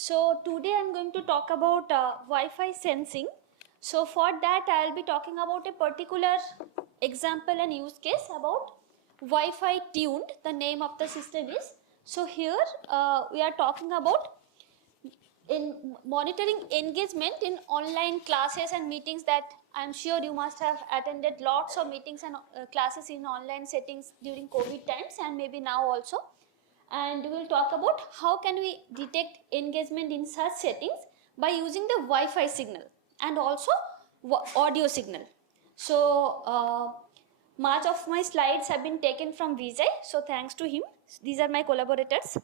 So today I'm going to talk about Wi-Fi sensing. So for that I'll be talking about a particular example and use case about Wi-Fi tuned. The name of the system is. So here we are talking about in monitoring engagement in online classes and meetings that I'm sure you must have attended lots of meetings and classes in online settings during COVID times and maybe now also. And we will talk about how can we detect engagement in such settings by using the Wi-Fi signal and also audio signal. So much of my slides have been taken from Vijay, so thanks to him. These are my collaborators.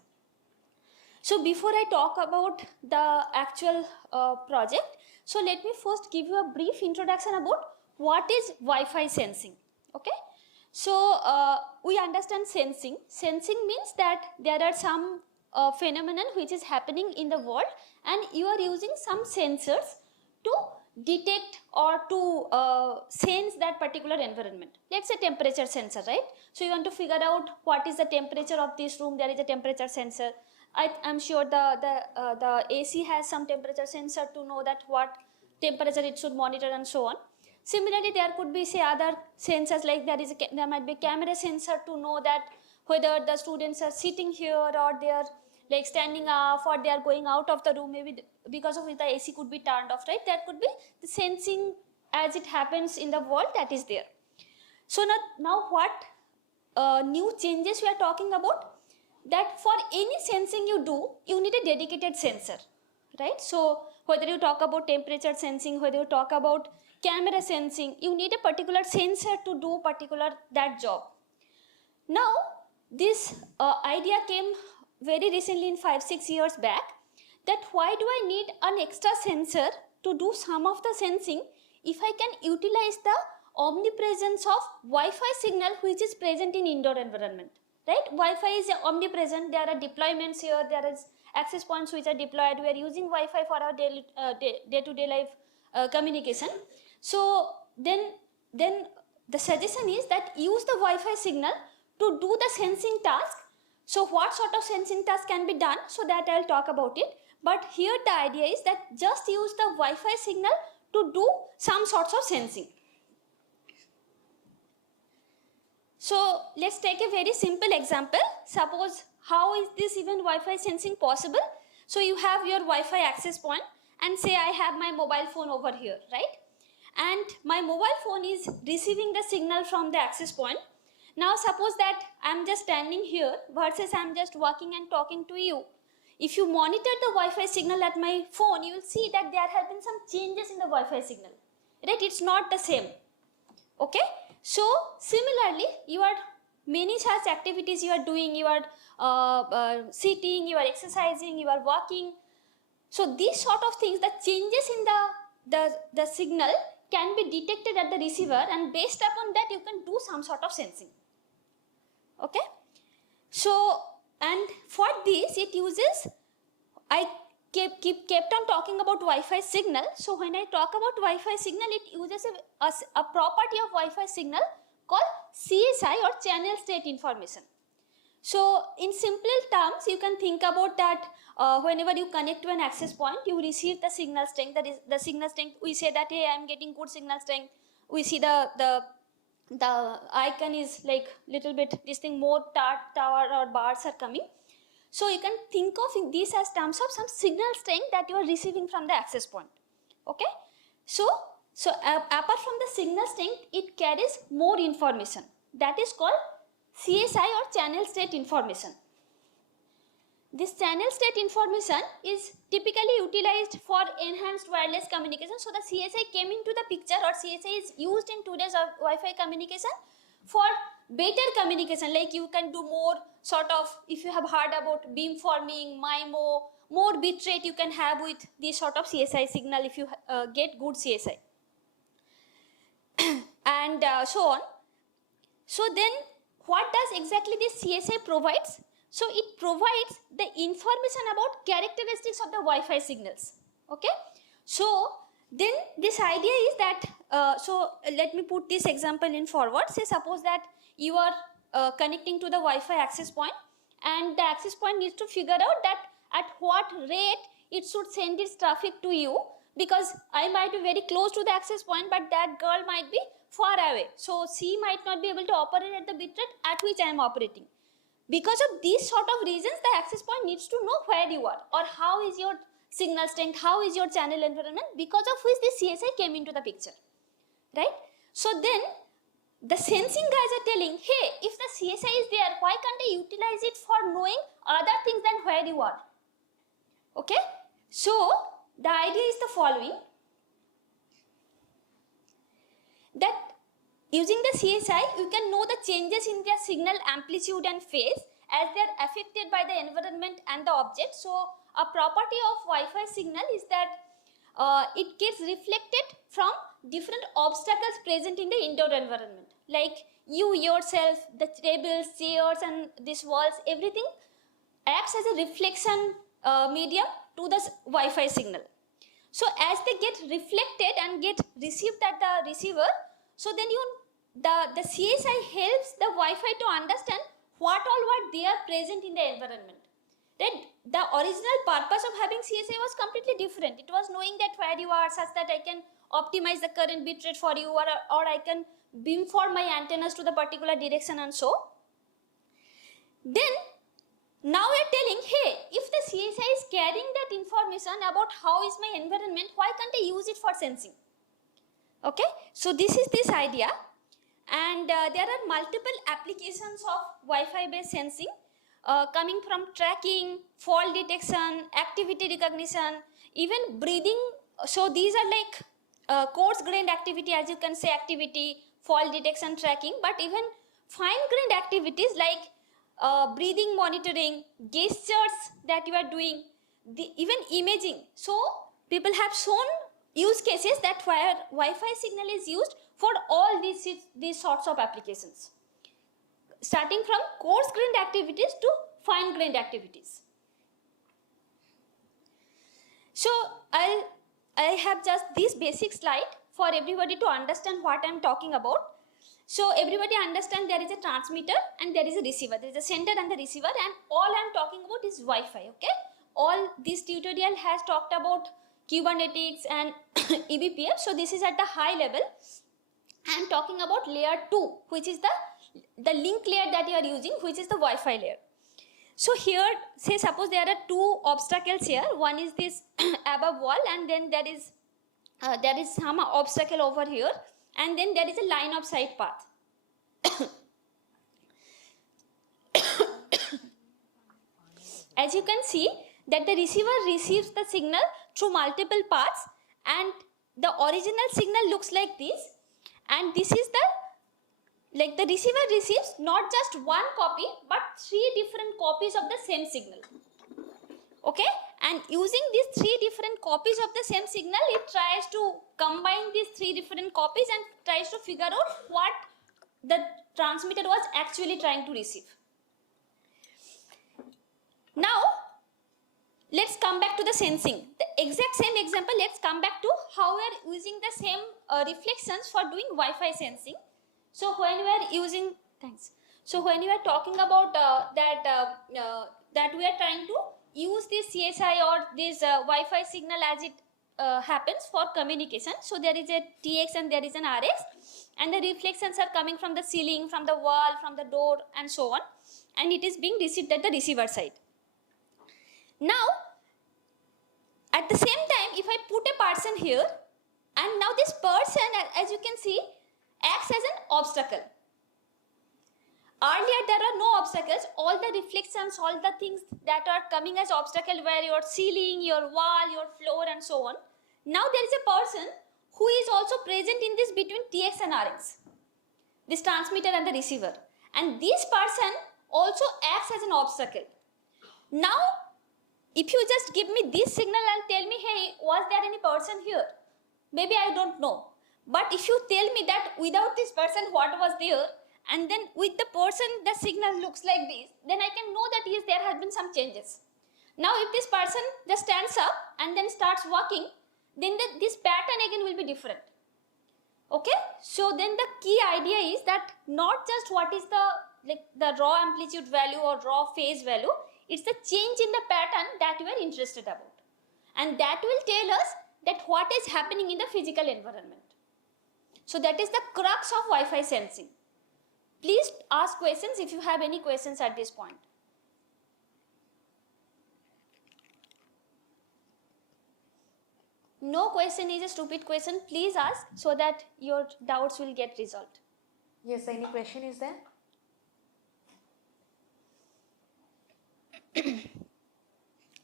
So before I talk about the actual project, so let me first give you a brief introduction about what is Wi-Fi sensing. Okay. So we understand sensing. Sensing means that there are some phenomenon which is happening in the world and you are using some sensors to detect or to sense that particular environment. Let's say temperature sensor, right? So you want to figure out what is the temperature of this room. There is a temperature sensor. I'm sure the AC has some temperature sensor to know that what temperature it should monitor and so on. Similarly, there could be say other sensors like there might be camera sensor to know that whether the students are sitting here or they are like standing up or they are going out of the room, maybe because of which the AC could be turned off, right? That could be the sensing as it happens in the world that is there. So now what new changes we are talking about? That for any sensing you do, you need a dedicated sensor, right? So whether you talk about temperature sensing, whether you talk about camera sensing, you need a particular sensor to do particular that job. Now this idea came very recently in 5-6 years back, that why do I need an extra sensor to do some of the sensing if I can utilize the omnipresence of Wi-Fi signal which is present in indoor environment. Right? Wi-Fi is omnipresent. There are deployments here. There is access points which are deployed. We are using Wi-Fi for our day-to-day life communication. So then the suggestion is that use the Wi-Fi signal to do the sensing task. So what sort of sensing task can be done? So that I'll talk about it. But here the idea is that just use the Wi-Fi signal to do some sorts of sensing. So let's take a very simple example. Suppose how is this even Wi-Fi sensing possible? So you have your Wi-Fi access point and say I have my mobile phone over here, right? And my mobile phone is receiving the signal from the access point. Now suppose that I'm just standing here versus I'm just walking and talking to you. If you monitor the Wi-Fi signal at my phone, you will see that there have been some changes in the Wi-Fi signal, right? It's not the same. Okay, so similarly you are many such activities you are doing, you are sitting, you are exercising, you are walking. So these sort of things, the changes in the signal can be detected at the receiver and based upon that you can do some sort of sensing. Okay, so and for this it uses, I kept on talking about Wi-Fi signal. So when I talk about Wi-Fi signal, it uses a property of Wi-Fi signal called CSI or channel state information. So in simple terms, you can think about that whenever you connect to an access point, you receive the signal strength. That is the signal strength. We say that, hey, I am getting good signal strength. We see the icon is like little bit this thing, more tower or bars are coming. So you can think of this as terms of some signal strength that you are receiving from the access point. Okay. So apart from the signal strength, it carries more information. That is called CSI or channel state information. This channel state information is typically utilized for enhanced wireless communication. So the CSI came into the picture, or CSI is used in today's Wi-Fi communication for better communication. Like you can do more sort of, if you have heard about beamforming, MIMO, more bit rate you can have with this sort of CSI signal if you get good CSI and so on. So then what does exactly this CSI provides? So it provides the information about characteristics of the Wi-Fi signals. Okay. So then this idea is that, so let me put this example in forward. Say suppose that you are connecting to the Wi-Fi access point and the access point needs to figure out that at what rate it should send its traffic to you, because I might be very close to the access point, but that girl might be far away. So she might not be able to operate at the bitrate at which I am operating. Because of these sort of reasons, the access point needs to know where you are, or how is your signal strength, how is your channel environment, because of which the CSI came into the picture, right? So then the sensing guys are telling, hey, if the CSI is there, why can't I utilize it for knowing other things than where you are? Okay, so the idea is the following, that using the CSI, you can know the changes in their signal amplitude and phase as they are affected by the environment and the object. So a property of Wi-Fi signal is that it gets reflected from different obstacles present in the indoor environment, like you yourself, the tables, chairs and these walls, everything acts as a reflection medium to the Wi-Fi signal. So as they get reflected and get received at the receiver, so then the CSI helps the Wi-Fi to understand what all were there present in the environment. Right? The original purpose of having CSI was completely different. It was knowing that where you are, such that I can optimize the current bit rate for you, or I can beamform my antennas to the particular direction and so. Then now we are telling, hey, if the CSI is carrying that information about how is my environment, why can't I use it for sensing? Okay, so this is this idea, and there are multiple applications of Wi-Fi based sensing coming from tracking, fault detection, activity recognition, even breathing. So these are like coarse grained activity, as you can say, activity, fault detection, tracking, but even fine grained activities like breathing monitoring, gestures that you are doing, even imaging. So people have shown use cases that where Wi-Fi signal is used for all these sorts of applications, starting from coarse grained activities to fine grained activities. So I have just this basic slide for everybody to understand what I am talking about. So everybody understand there is a transmitter and there is a receiver. There is a sender and the receiver, and all I am talking about is Wi-Fi. Okay, all this tutorial has talked about Kubernetics and eBPF. So this is at the high level. I am talking about layer 2, which is the link layer that you are using, which is the Wi-Fi layer. So here, say suppose there are two obstacles here. One is this above wall, and then there is some obstacle over here, and then there is a line of sight path. As you can see that the receiver receives the signal through multiple paths, and the original signal looks like this, and this is the receiver receives not just one copy but 3 different copies of the same signal. Okay, and using these 3 different copies of the same signal, it tries to combine these 3 different copies and tries to figure out what the transmitter was actually trying to receive. Now let's come back to the sensing. The exact same example, let's come back to how we are using the same reflections for doing Wi-Fi sensing. So when we are using, so when you are talking about that we are trying to use this CSI or this Wi-Fi signal as it happens for communication. So there is a TX and there is an RX, and the reflections are coming from the ceiling, from the wall, from the door and so on, and it is being received at the receiver side. Now at the same time, if I put a person here, and now this person, as you can see, acts as an obstacle. Earlier there are no obstacles, all the reflections, all the things that are coming as obstacle were your ceiling, your wall, your floor and so on. Now there is a person who is also present in this between TX and RX, this transmitter and the receiver, and this person also acts as an obstacle. Now if you just give me this signal and tell me, hey, was there any person here? Maybe I don't know. But if you tell me that without this person what was there, and then with the person the signal looks like this, then I can know that yes, there have been some changes. Now if this person just stands up and then starts walking, then this pattern again will be different. Okay, so then the key idea is that not just what is the raw amplitude value or raw phase value, it's the change in the pattern that you are interested about. and that will tell us that what is happening in the physical environment. So that is the crux of Wi-Fi sensing. Please ask questions if you have any questions at this point. No question is a stupid question. Please ask so that your doubts will get resolved. Yes, any question is there?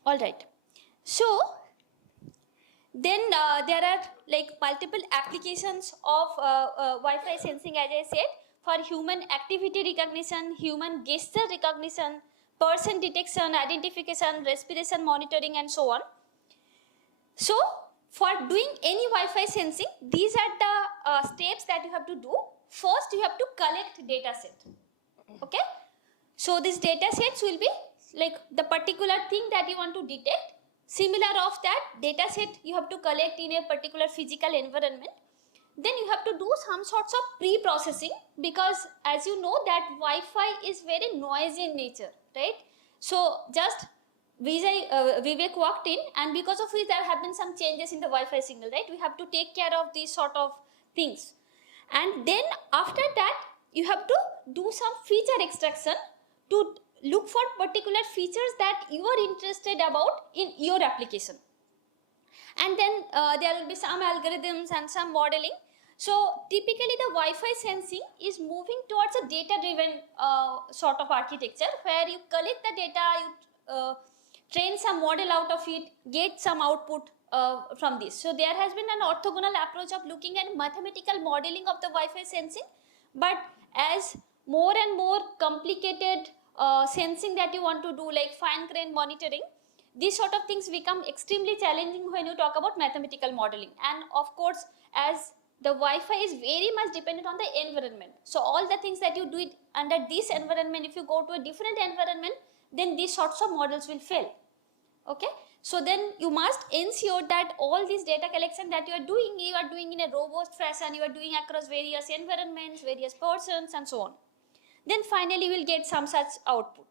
All right. So then there are like multiple applications of Wi-Fi sensing, as I said, for human activity recognition, human gesture recognition, person detection, identification, respiration monitoring, and so on. So for doing any Wi-Fi sensing, these are the steps that you have to do. First, you have to collect data set. Okay. So these data sets will be like the particular thing that you want to detect. Similar of that data set you have to collect in a particular physical environment. Then you have to do some sorts of pre-processing, because as you know that Wi-Fi is very noisy in nature, right? So just Vivek walked in, and because of which there have been some changes in the Wi-Fi signal, right? We have to take care of these sort of things. And then after that, you have to do some feature extraction to look for particular features that you are interested about in your application. And then there will be some algorithms and some modeling. So typically the Wi-Fi sensing is moving towards a data-driven sort of architecture, where you collect the data, you train some model out of it, get some output from this. So there has been an orthogonal approach of looking at mathematical modeling of the Wi-Fi sensing, but as more and more complicated sensing that you want to do, like fine-grained monitoring, these sort of things become extremely challenging when you talk about mathematical modeling. And of course, as the Wi-Fi is very much dependent on the environment, so all the things that you do it under this environment, if you go to a different environment, then these sorts of models will fail. Okay, so then you must ensure that all this data collection that you are doing in a robust fashion, you are doing across various environments, various persons, and so on. Then finally you will get some such output.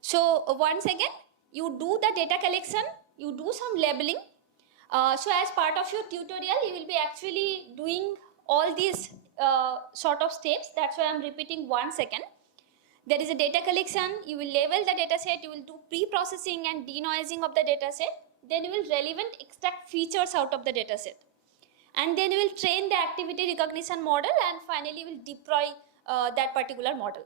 So once again, you do the data collection, you do some labeling. So as part of your tutorial, you will be actually doing all these sort of steps. That's why I'm repeating once again. There is a data collection, you will label the data set, you will do pre-processing and denoising of the data set. Then you will relevant extract features out of the data set. And then you will train the activity recognition model, and finally you will deploy that particular model.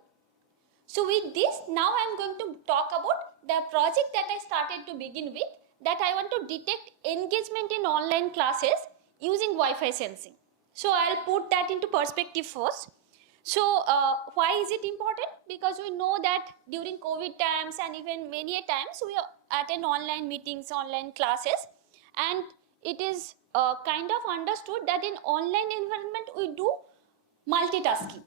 So with this, now I am going to talk about the project that I started to begin with, that I want to detect engagement in online classes using Wi-Fi sensing. So I'll put that into perspective first. So why is it important? Because we know that during COVID times and even many a times we attend online meetings, online classes, and it is kind of understood that in online environment we do multitasking.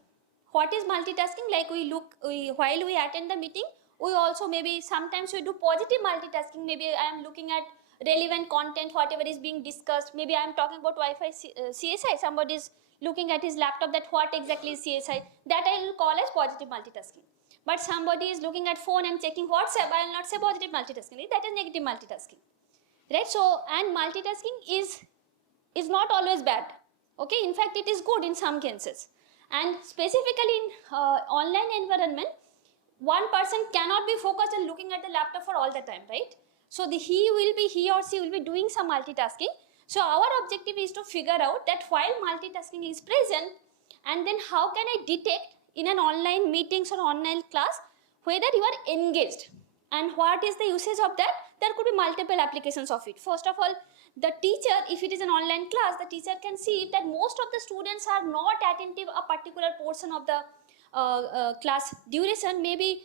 What is multitasking? Like while we attend the meeting, we also maybe sometimes we do positive multitasking. Maybe I am looking at relevant content, whatever is being discussed. Maybe I am talking about Wi-Fi CSI. Somebody is looking at his laptop, that what exactly is CSI. That I will call as positive multitasking. But somebody is looking at phone and checking WhatsApp, I will not say positive multitasking. That is negative multitasking. Right? So, and multitasking is not always bad. Okay, in fact, it is good in some cases. And specifically in online environment, one person cannot be focused on looking at the laptop for all the time, right? So he or she will be doing some multitasking. So our objective is to figure out that while multitasking is present, and then how can I detect in an online meetings or online class whether you are engaged, and what is the usage of that. There could be multiple applications of it. First of all, the teacher, if it is an online class, the teacher can see that most of the students are not attentive a particular portion of the class duration. Maybe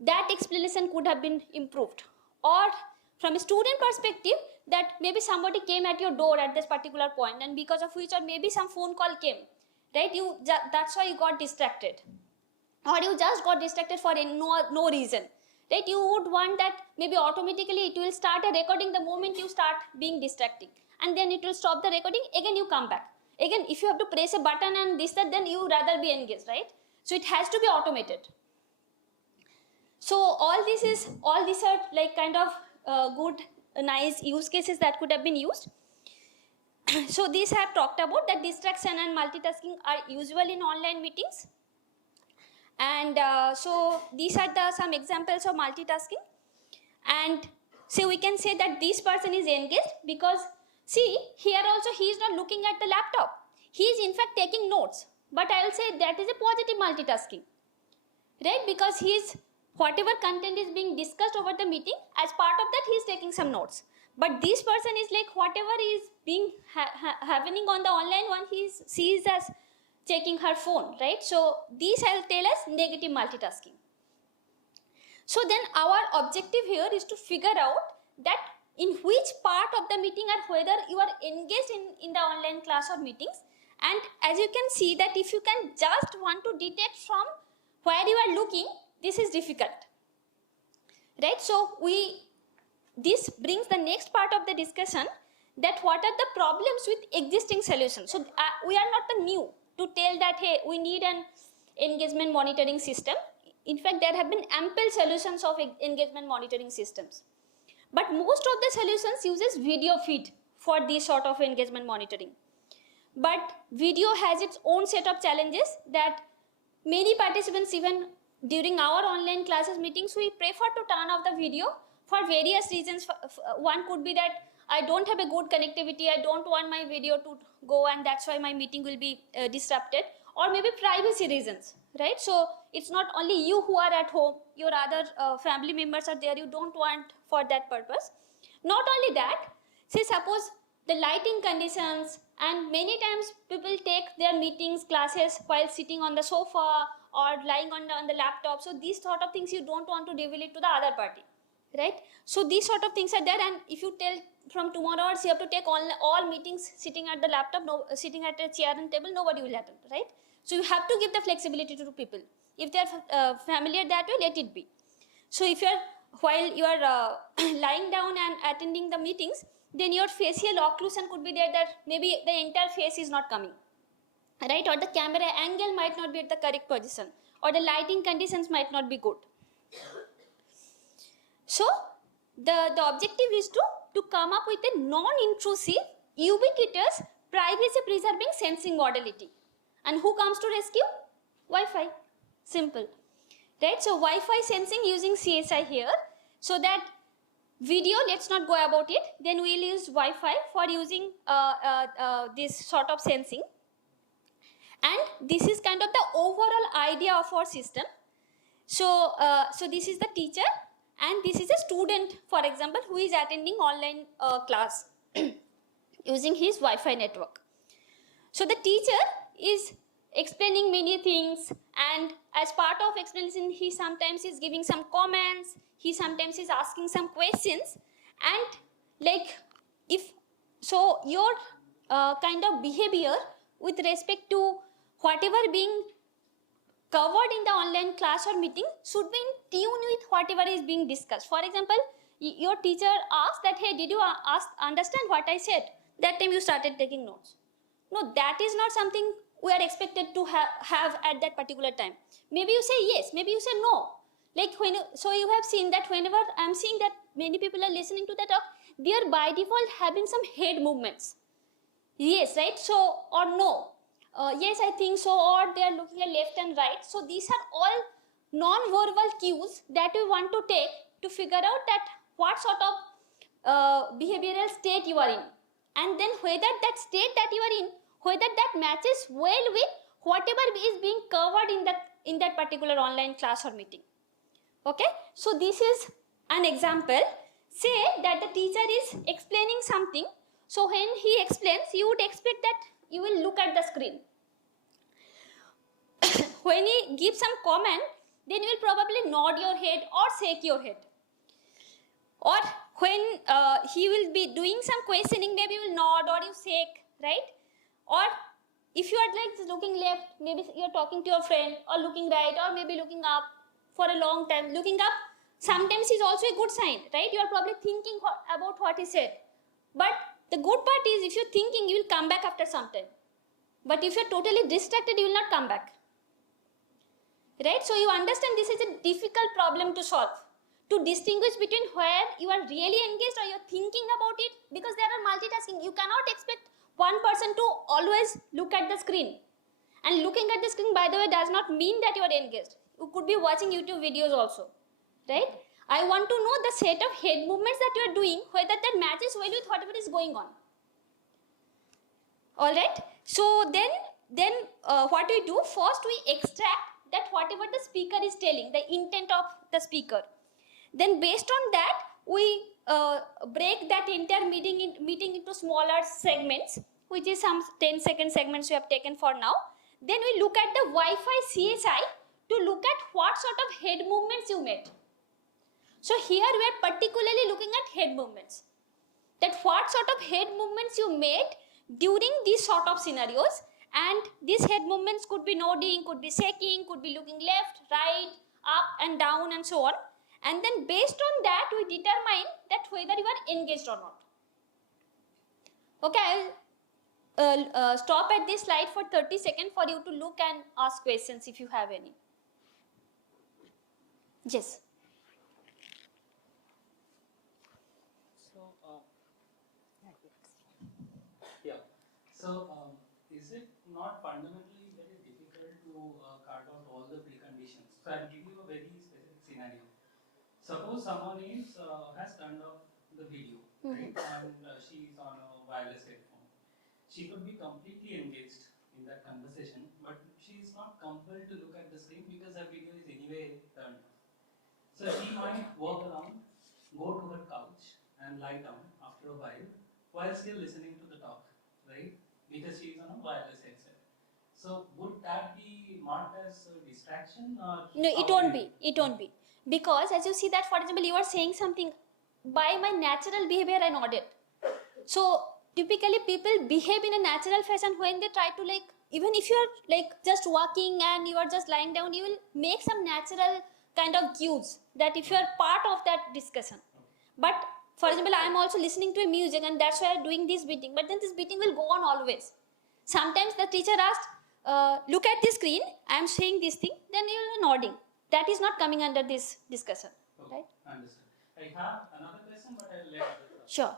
that explanation could have been improved. Or from a student perspective, that maybe somebody came at your door at this particular point, and because of which, or maybe some phone call came, right? That's why you got distracted, or you just got distracted for no reason. Right, you would want that maybe automatically it will start a recording the moment you start being distracting, and then it will stop the recording, again you come back. Again, if you have to press a button and this, that, then you rather be engaged, right? So it has to be automated. So all these are like kind of good nice use cases that could have been used. So these I have talked about, that distraction and multitasking are usual in online meetings. And so these are some examples of multitasking. And so we can say that this person is engaged because, see, here also he is not looking at the laptop. He is in fact taking notes. But I will say that is a positive multitasking, right? Because whatever content is being discussed over the meeting, as part of that he is taking some notes. But this person is like, whatever is being happening on the online one, he sees as checking her phone, right? So these I will tell as negative multitasking. So then our objective here is to figure out that in which part of the meeting or whether you are engaged in the online class or meetings. And as you can see that if you can just want to detect from where you are looking, this is difficult, right? So this brings the next part of the discussion, that what are the problems with existing solutions. So we are not the new to tell that, hey, we need an engagement monitoring system. In fact, there have been ample solutions of engagement monitoring systems. But most of the solutions uses video feed for this sort of engagement monitoring. But video has its own set of challenges that many participants, even during our online classes meetings, we prefer to turn off the video for various reasons. One could be that I don't have a good connectivity, I don't want my video to go, and that's why my meeting will be disrupted, or maybe privacy reasons, right? So it's not only you who are at home, your other family members are there, you don't want for that purpose. Not only that, say suppose the lighting conditions, and many times people take their meetings, classes while sitting on the sofa or lying on the laptop. So these sort of things you don't want to reveal it to the other party, right? So these sort of things are there, and if you tell from tomorrow onwards you have to take all meetings sitting at the laptop, sitting at a chair and table, nobody will attend, right? So you have to give the flexibility to people. If they are familiar that way, let it be. So if you are, while you are lying down and attending the meetings, then your facial occlusion could be there, that maybe the entire face is not coming, right? Or the camera angle might not be at the correct position, or the lighting conditions might not be good. So the objective is to come up with a non-intrusive, ubiquitous, privacy-preserving sensing modality. And who comes to rescue? Wi-Fi. Simple, right? So Wi-Fi sensing using CSI here, so that video, let's not go about it. Then we'll use Wi-Fi for using this sort of sensing. And this is kind of the overall idea of our system. So, so this is the teacher, and this is a student, for example, who is attending online class using his Wi-Fi network. So the teacher is explaining many things, and as part of explanation, he sometimes is giving some comments, he sometimes is asking some questions, and like, if so, your kind of behavior with respect to whatever being covered in the online class or meeting should be in tune with whatever is being discussed. For example, your teacher asked that, hey, did you understand what I said? That time you started taking notes. No, that is not something we are expected to have at that particular time. Maybe you say yes, maybe you say no. Like so you have seen that whenever I am seeing that many people are listening to the talk, they are by default having some head movements. Yes, right? So, or no. Yes, I think so, or they are looking at left and right. So these are all non-verbal cues that we want to take to figure out that what sort of behavioral state you are in, and then whether that state that you are in, whether that matches well with whatever is being covered in that particular online class or meeting. Okay, so this is an example. Say that the teacher is explaining something. So when he explains, you would expect that you will look at the screen. When he gives some comment, then you will probably nod your head or shake your head. Or when he will be doing some questioning, maybe you will nod or you shake, right? Or if you are like looking left, maybe you are talking to your friend, or looking right, or maybe looking up for a long time. Looking up sometimes is also a good sign, right? You are probably thinking about what he said. But the good part is, if you're thinking, you will come back after some time. But if you're totally distracted, you will not come back. Right? So you understand this is a difficult problem to solve. to distinguish between where you are really engaged or you're thinking about it, because there are multitasking. You cannot expect one person to always look at the screen. And looking at the screen, by the way, does not mean that you are engaged. You could be watching YouTube videos also, right? I want to know the set of head movements that you are doing, whether that matches well with whatever is going on. All right. So then what we do? First, we extract that whatever the speaker is telling, the intent of the speaker. Then based on that, we break that entire meeting into smaller segments, which is some 10-second segments we have taken for now. Then we look at the Wi-Fi CSI to look at what sort of head movements you made. So here we are particularly looking at head movements. That what sort of head movements you made during these sort of scenarios, and these head movements could be nodding, could be shaking, could be looking left, right, up and down and so on. And then based on that, we determine that whether you are engaged or not. Okay, I'll stop at this slide for 30 seconds for you to look and ask questions if you have any. Yes. So, is it not fundamentally very difficult to carve out all the preconditions? So, I'll give you a very specific scenario. Suppose someone has turned off the video, right, and she is on a wireless headphone. She could be completely engaged in that conversation, but she is not compelled to look at the screen because her video is anyway turned off. So, she might walk around, go to her couch, and lie down after a while still listening to the talk, right? Because she is on a wireless headset. So would that be marked as a distraction or? No, it won't be. It won't be. Because as you see that, for example, you are saying something, by my natural behavior I nodded. So typically people behave in a natural fashion when they try to, like, even if you are like just walking and you are just lying down, you will make some natural kind of cues that if you are part of that discussion. But for example, I am also listening to a music and that's why I am doing this beating. But then this beating will go on always. Sometimes the teacher asks, look at the screen, I am saying this thing, then you are nodding. That is not coming under this discussion. Okay, right? Understood. I have another question, but I'll let others. Sure.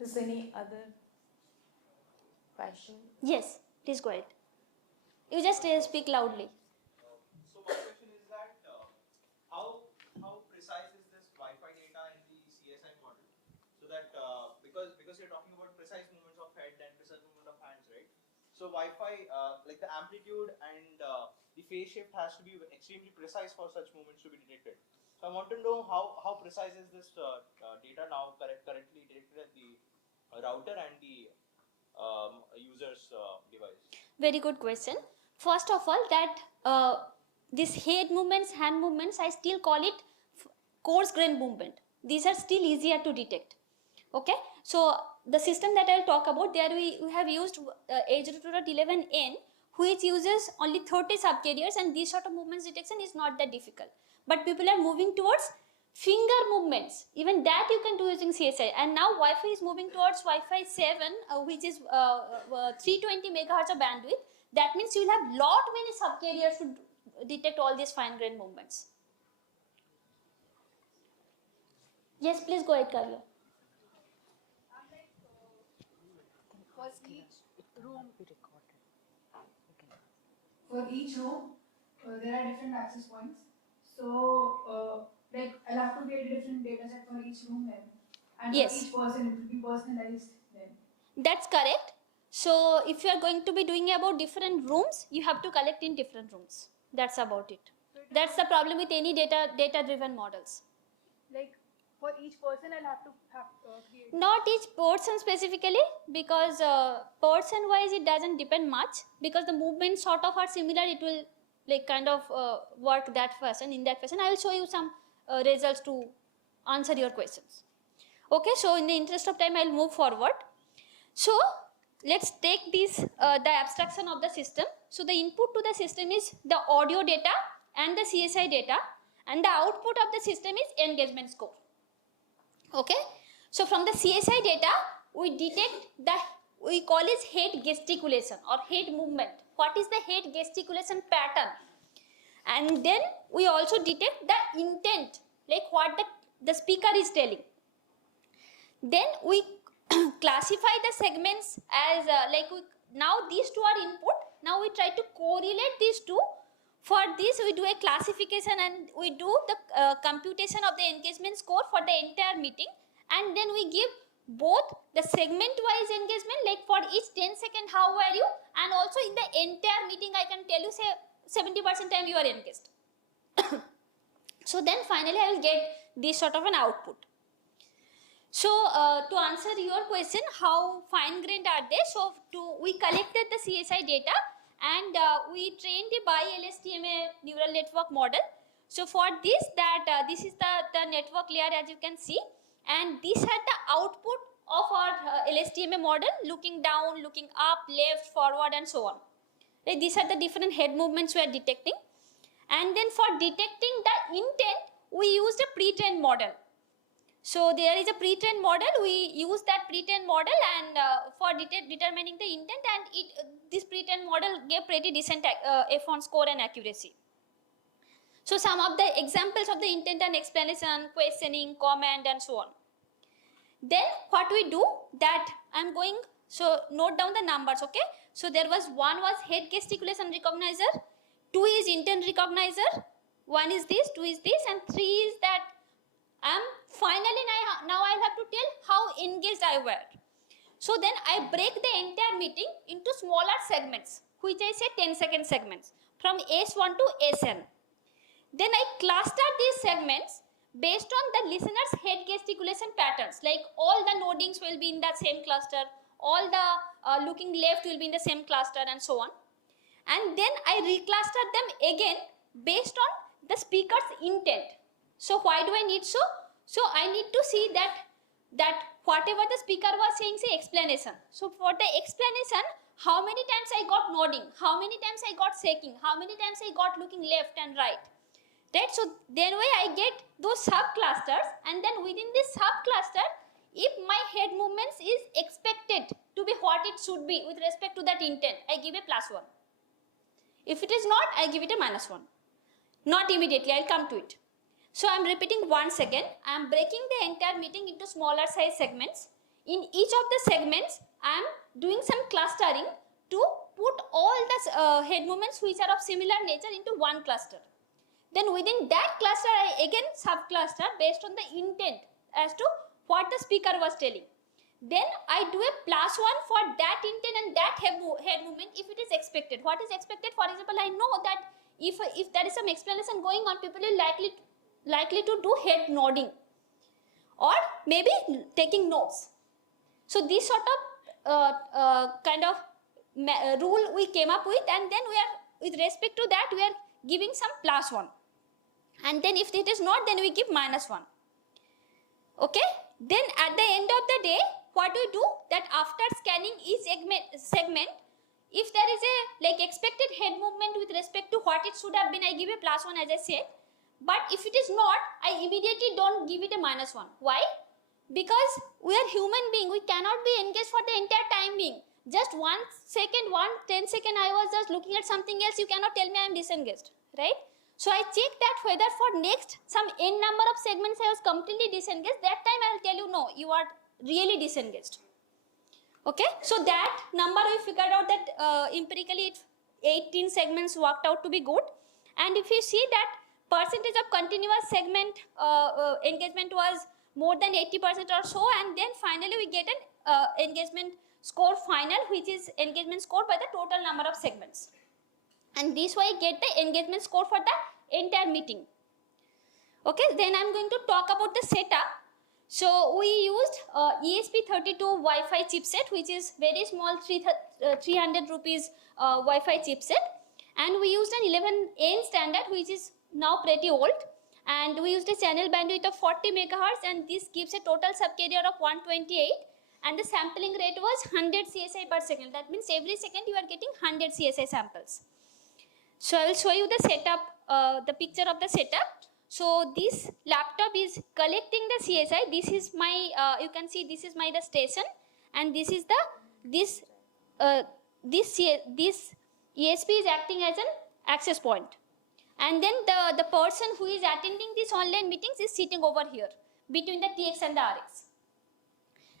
Is there any other question? Yes, please go ahead. You just speak loudly. So my question is that how precise is this Wi-Fi data in the CSI model? So that because you're talking about precise movements of head and precise movement of hands, right? So Wi-Fi, like the amplitude and the phase shift has to be extremely precise for such movements to be detected. So I want to know how precise is this data now currently detected at the router and the user's device? Very good question. First of all, that these head movements, hand movements, I still call it coarse grain movement. These are still easier to detect. Okay, so the system that I'll talk about, there we have used EdgeRouter11N, which uses only 30 subcarriers, and this sort of movements detection is not that difficult. But people are moving towards finger movements. Even that you can do using CSI. And now Wi-Fi is moving towards Wi-Fi 7, which is 320 megahertz of bandwidth. That means you will have lot many subcarriers to detect all these fine grained movements. Yes, please go ahead, Kavya. For each room, there are different access points. So, like, I'll have to create a different data set for each room then. And Yes. for each person, it will be personalized then. That's correct. So if you are going to be doing about different rooms, you have to collect in different rooms. That's about it. That's the problem with any data-driven models. Like, for each person, I'll have to create. Not each person specifically, because person-wise it doesn't depend much, because the movements sort of are similar. It will like kind of work that fashion, in that fashion. I will show you some results to answer your questions. Okay, so in the interest of time, I will move forward. So let's take this the abstraction of the system. So the input to the system is the audio data and the CSI data, and the output of the system is engagement score. Okay, so from the CSI data we detect the, we call it head gesticulation or head movement. What is the head gesticulation pattern? And then we also detect the intent, like what the speaker is telling. Then we classify the segments as now these two are input. Now we try to correlate these two. For this we do a classification and we do the computation of the engagement score for the entire meeting, and then we give both the segment wise engagement, like for each 10 second how were you, and also in the entire meeting I can tell you say 70% time you are engaged. So then finally I will get this sort of an output. So to answer your question, how fine grained are they? So we collected the CSI data and we trained the by LSTMA neural network model. So for this this is the network layer as you can see, and these are the output of our LSTMA model, looking down, looking up, left, forward and so on. Right? These are the different head movements we are detecting. And then for detecting the intent, we used a pre-trained model. So there is a pre-trained model, we use that pre-trained model and for determining the intent, and this pre-trained model gave pretty decent F1 score and accuracy. So some of the examples of the intent and explanation, questioning, comment and so on. Then what we do, that I am going, so note down the numbers, okay. So there was one was head gesticulation recognizer, 2 is intent recognizer, 1 is this, 2 is this, and 3 is that finally now I have to tell how engaged I were. So then I break the entire meeting into smaller segments, which I say 10-second segments, from S1 to Sn. Then I cluster these segments based on the listener's head gesticulation patterns, like all the nodings will be in that same cluster, all the looking left will be in the same cluster and so on. And then I recluster them again based on the speaker's intent. So why do I need so? So I need to see that whatever the speaker was saying, say explanation. So for the explanation, how many times I got nodding, how many times I got shaking, how many times I got looking left and right. Right? So then way I get those subclusters, and then within this subcluster, if my head movements is expected to be what it should be with respect to that intent, I give a +1. If it is not, I give it a -1. Not immediately, I'll come to it. So I am repeating once again, I am breaking the entire meeting into smaller size segments. In each of the segments, I am doing some clustering to put all the head movements which are of similar nature into one cluster. Then within that cluster, I again subcluster based on the intent as to what the speaker was telling. Then I do a +1 for that intent and that head movement if it is expected. What is expected? For example, I know that if there is some explanation going on, people will likely to do head nodding or maybe taking notes. So this sort of kind of rule we came up with, and then we are, with respect to that, we are giving some +1, and then if it is not, then we give -1. Okay, then at the end of the day, what we do, that after scanning each segment, if there is a like expected head movement with respect to what it should have been, I give a +1 as I said. But if it is not, I immediately don't give it a -1. Why? Because we are human being, we cannot be engaged for the entire time being. Just 1 second, 10 second I was just looking at something else, you cannot tell me I am disengaged, right? So I check that whether for next some n number of segments I was completely disengaged. That time I will tell you, no, you are really disengaged. Okay, so that number we figured out that empirically 18 segments worked out to be good. And if you see that percentage of continuous segment engagement was more than 80% or so, and then finally we get an engagement score final, which is engagement score by the total number of segments. And this way I get the engagement score for the entire meeting. Okay, then I am going to talk about the setup. So we used ESP32 Wi-Fi chipset, which is very small 300 rupees Wi-Fi chipset, and we used an 11N standard, which is now pretty old, and we used a channel bandwidth of 40 megahertz, and this gives a total subcarrier of 128, and the sampling rate was 100 CSI per second. That means every second you are getting 100 CSI samples. So I will show you the setup, the picture of the setup. So this laptop is collecting the CSI. This is my, you can see this is my the station, and this is the this ESP is acting as an access point. And then the person who is attending these online meetings is sitting over here between the TX and the RX.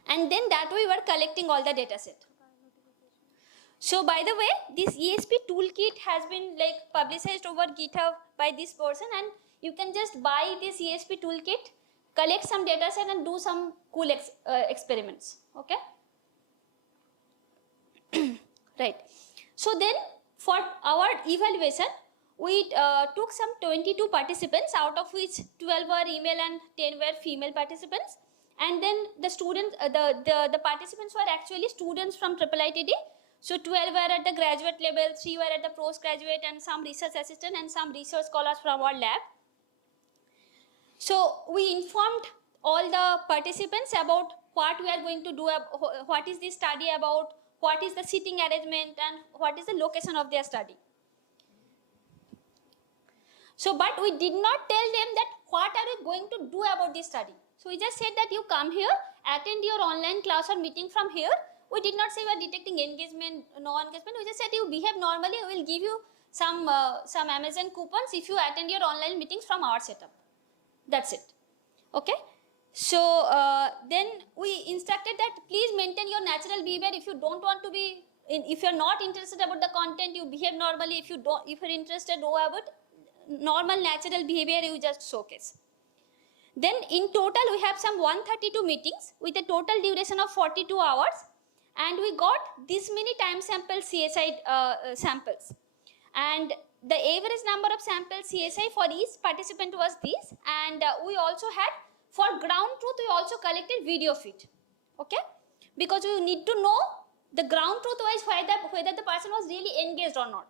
And then that way we were collecting all the data set. So by the way, this ESP toolkit has been like publicized over GitHub by this person, and you can just buy this ESP toolkit, collect some data set and do some cool experiments. Okay. Right. So then for our evaluation, we took some 22 participants, out of which 12 were email and 10 were female participants. And then the students, the participants were actually students from IIITD. So 12 were at the graduate level, 3 were at the postgraduate, and some research assistant and some research scholars from our lab. So we informed all the participants about what we are going to do, what is this study about, what is the seating arrangement, and what is the location of their study. So, but we did not tell them that what are we going to do about this study. So we just said that you come here, attend your online class or meeting from here. We did not say we are detecting engagement, no engagement. We just said you behave normally. We will give you some Amazon coupons if you attend your online meetings from our setup. That's it. Okay. So then we instructed that please maintain your natural behavior. If you don't want to be, if you are not interested about the content, you behave normally. If you are interested, go about normal natural behavior, you just showcase. Then in total we have some 132 meetings with a total duration of 42 hours, and we got this many time sample CSI samples, and the average number of samples CSI for each participant was this, and we also had, for ground truth we also collected video feed. Okay, because we need to know the ground truth wise whether the person was really engaged or not.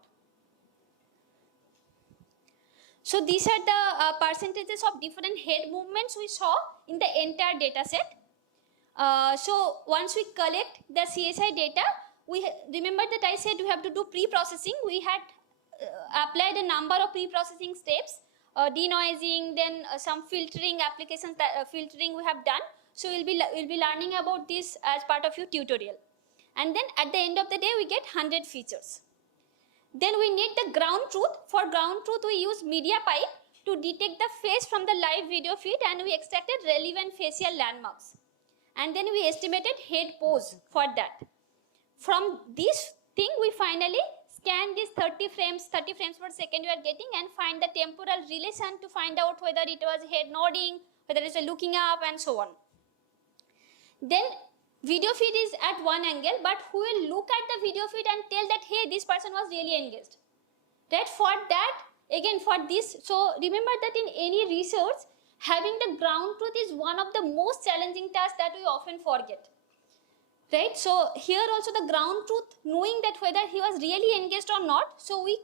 So these are the percentages of different head movements we saw in the entire data set. So once we collect the CSI data, we remember that I said we have to do pre-processing. We had applied a number of pre-processing steps, denoising, then some filtering applications, filtering we have done. So we'll be learning about this as part of your tutorial. And then at the end of the day, we get 100 features. Then we need the ground truth. For ground truth, we use MediaPipe to detect the face from the live video feed, and we extracted relevant facial landmarks. And then we estimated head pose for that. From this thing, we finally scan these 30 frames per second we are getting, and find the temporal relation to find out whether it was head nodding, whether it was looking up, and so on. Then video feed is at one angle, but who will look at the video feed and tell that, hey, this person was really engaged. Right? For that, again, for this, so remember that in any research, having the ground truth is one of the most challenging tasks that we often forget. Right? So here also the ground truth, knowing that whether he was really engaged or not, so we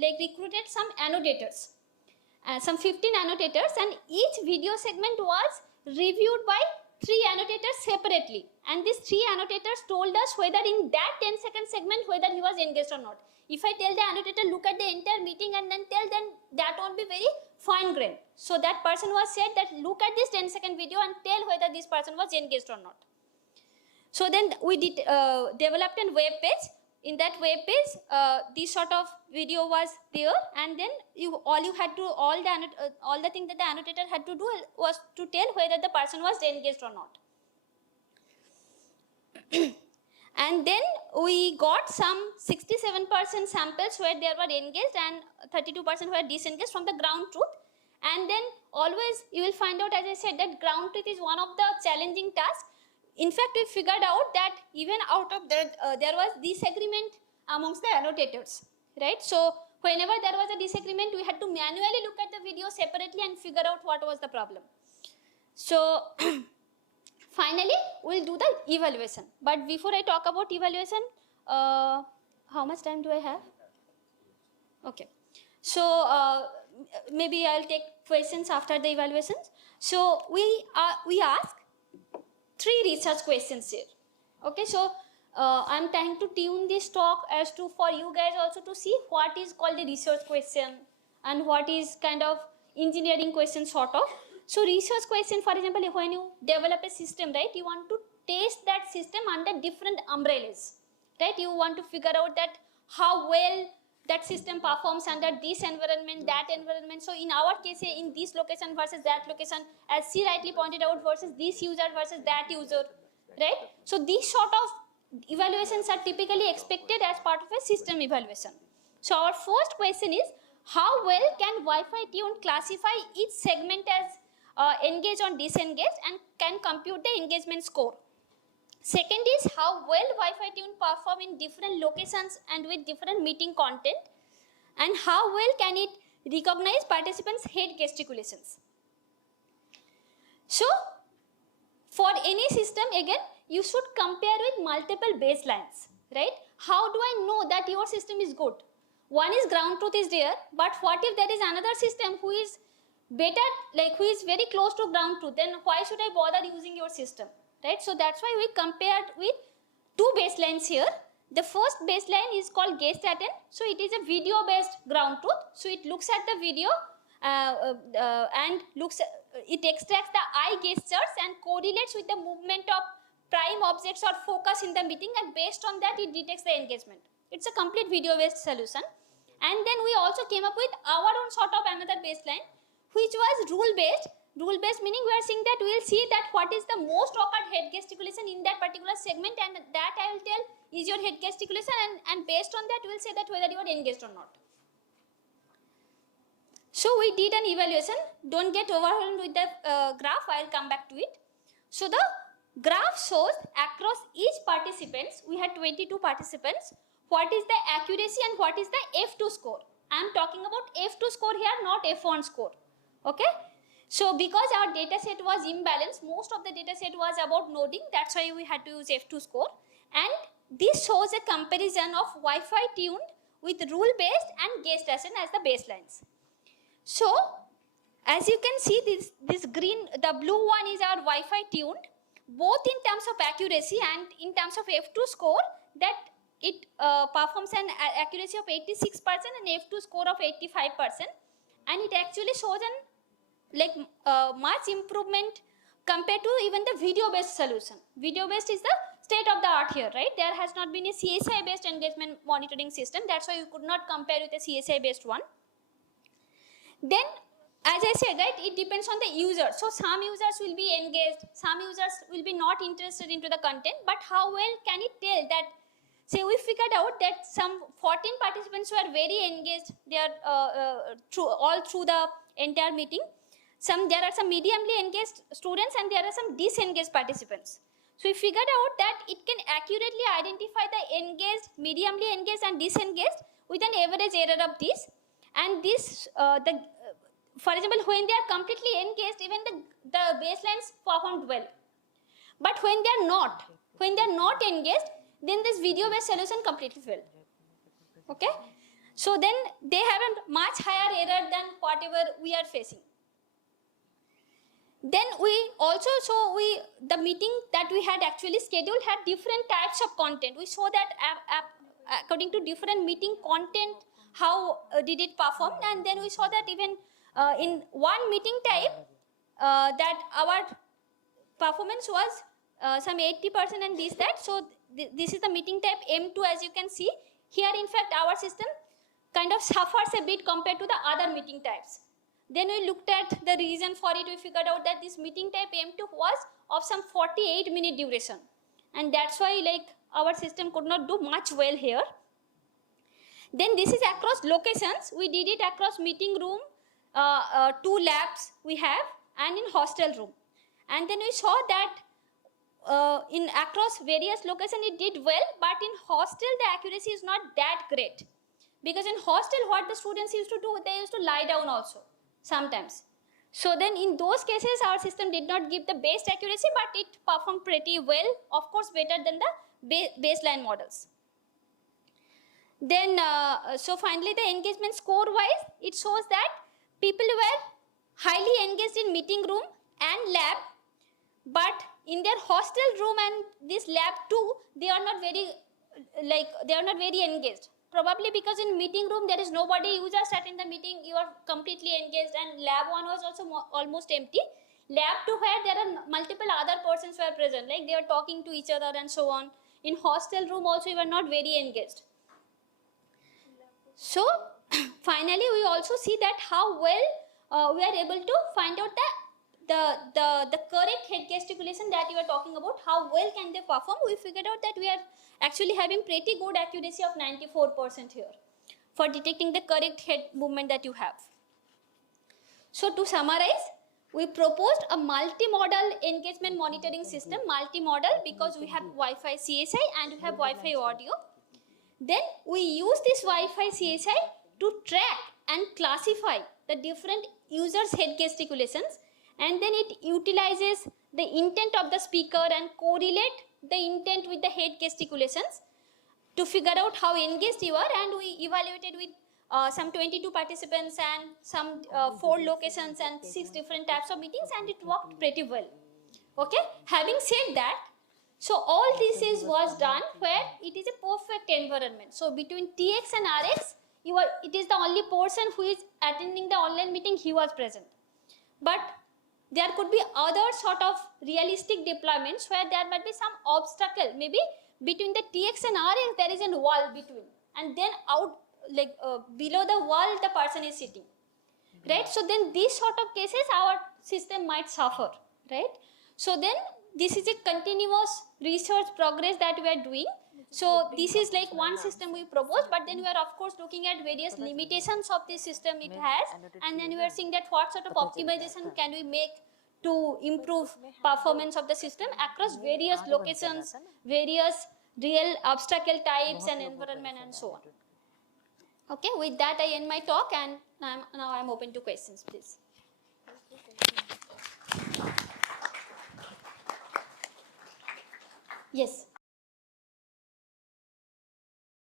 recruited some annotators, some 15 annotators, and each video segment was reviewed by 3 annotators separately, and these 3 annotators told us whether in that 10-second segment whether he was engaged or not. If I tell the annotator look at the entire meeting and then tell, then that won't be very fine grained. So that person was said that look at this 10-second video and tell whether this person was engaged or not. So then we developed a web page. In that web page, this sort of video was there, and then all the thing that the annotator had to do was to tell whether the person was engaged or not. And then we got some 67% samples where they were engaged and 32% were disengaged from the ground truth. And then always you will find out, as I said, that ground truth is one of the challenging tasks. In fact, we figured out that even out of that, there was disagreement amongst the annotators, right? So whenever there was a disagreement, we had to manually look at the video separately and figure out what was the problem. So finally, we'll do the evaluation. But before I talk about evaluation, how much time do I have? Okay. So maybe I'll take questions after the evaluations. So we ask 3 research questions here. Okay, so I'm trying to tune this talk as to for you guys also to see what is called the research question and what is kind of engineering question sort of. So research question, for example, when you develop a system, right, you want to test that system under different umbrellas, right? You want to figure out that how well that system performs under this environment, that environment. So in our case, say in this location versus that location, as she rightly pointed out, versus this user versus that user, right? So these sort of evaluations are typically expected as part of a system evaluation. So our first question is, how well can Wi-Fi tune classify each segment as engaged or disengaged and can compute the engagement score? Second is, how well Wi-Fi tune perform in different locations and with different meeting content, and how well can it recognize participants' head gesticulations. So for any system, again, you should compare with multiple baselines, right? How do I know that your system is good? One is ground truth is there, but what if there is another system who is better, like who is very close to ground truth? Then why should I bother using your system, right? So that's why we compared with two baselines here. The first baseline is called gaze pattern. So it is a video based ground truth. So it looks at the video and it extracts the eye gestures and correlates with the movement of prime objects or focus in the meeting, and based on that it detects the engagement. It's a complete video based solution. And then we also came up with our own sort of another baseline, which was rule based. Rule based meaning we are saying that we will see that what is the most occurred head gesticulation in that particular segment, and that I will tell is your head gesticulation, and based on that we will say that whether you are engaged or not. So we did an evaluation. Don't get overwhelmed with the graph. I will come back to it. So the graph shows across each participants, we had 22 participants, what is the accuracy and what is the F2 score. I am talking about F2 score here, not F1 score. Okay. So because our data set was imbalanced, most of the data set was about noding, that's why we had to use F2 score. And this shows a comparison of Wi-Fi tuned with rule based and gaze pattern as the baselines. So as you can see, this green, the blue one is our Wi-Fi tuned, both in terms of accuracy and in terms of F2 score, that it performs an accuracy of 86% and F2 score of 85%, and it actually shows an much improvement compared to even the video based solution. Video based is the state of the art here, right? There has not been a CSI based engagement monitoring system, that's why you could not compare with a CSI based one. Then as I said, right, it depends on the user. So some users will be engaged, some users will be not interested into the content, but how well can it tell that, say we figured out that some 14 participants were very engaged, they are all through the entire meeting. There are some mediumly engaged students and there are some disengaged participants. So we figured out that it can accurately identify the engaged, mediumly engaged and disengaged with an average error of this. And this, for example, when they are completely engaged, even the baselines performed well. But when they are not engaged, then this video based solution completely failed. Okay, so then they have a much higher error than whatever we are facing. Then we also, the meeting that we had actually scheduled had different types of content. We saw that according to different meeting content, how did it perform, and then we saw that even in one meeting type that our performance was some 80% and this that. So this is the meeting type M2, as you can see here. In fact, our system kind of suffers a bit compared to the other meeting types. Then we looked at the reason for it. We figured out that this meeting type M2 was of some 48-minute duration, and that's why our system could not do much well here. Then this is across locations. We did it across meeting room, 2 labs we have, and in hostel room. And then we saw that in across various locations it did well, but in hostel the accuracy is not that great, because in hostel what the students used to do, they used to lie down also sometimes. So then in those cases our system did not give the best accuracy, but it performed pretty well, of course better than the baseline models. Then so finally the engagement score wise, it shows that people were highly engaged in meeting room and lab, but in their hostel room and this lab too, they are not very engaged. Probably because in meeting room there is nobody, you just sat in the meeting, you are completely engaged, and lab 1 was also almost empty. Lab 2 where there are multiple other persons were present, like they were talking to each other and so on. In hostel room also you were not very engaged. So finally we also see that how well we are able to find out the correct head gesticulation that you are talking about, how well can they perform. We figured out that we are actually having pretty good accuracy of 94% here for detecting the correct head movement that you have. So to summarize, we proposed a multimodal engagement monitoring system, multimodal because we have Wi-Fi CSI and we have Wi-Fi audio. Then we use this Wi-Fi CSI to track and classify the different users' head gesticulations, and then it utilizes the intent of the speaker and correlate the intent with the head gesticulations to figure out how engaged you are, and we evaluated with some 22 participants and some 4 locations and 6 different types of meetings, and it worked pretty well. Okay, having said that, so all this was done where it is a perfect environment. So between TX and RX, it is the only person who is attending the online meeting, he was present. But there could be other sort of realistic deployments where there might be some obstacle, maybe between the TX and RX there is a wall between, and then out like below the wall the person is sitting, right? So then these sort of cases our system might suffer, right? So then this is a continuous research progress that we are doing. So this is like one system we propose, but then we are of course looking at various limitations of this system it has, and then we are seeing that what sort of optimization can we make to improve performance of the system across various locations, various real obstacle types and environment and so on. Okay, with that I end my talk, and now I'm open to questions, please. Yes.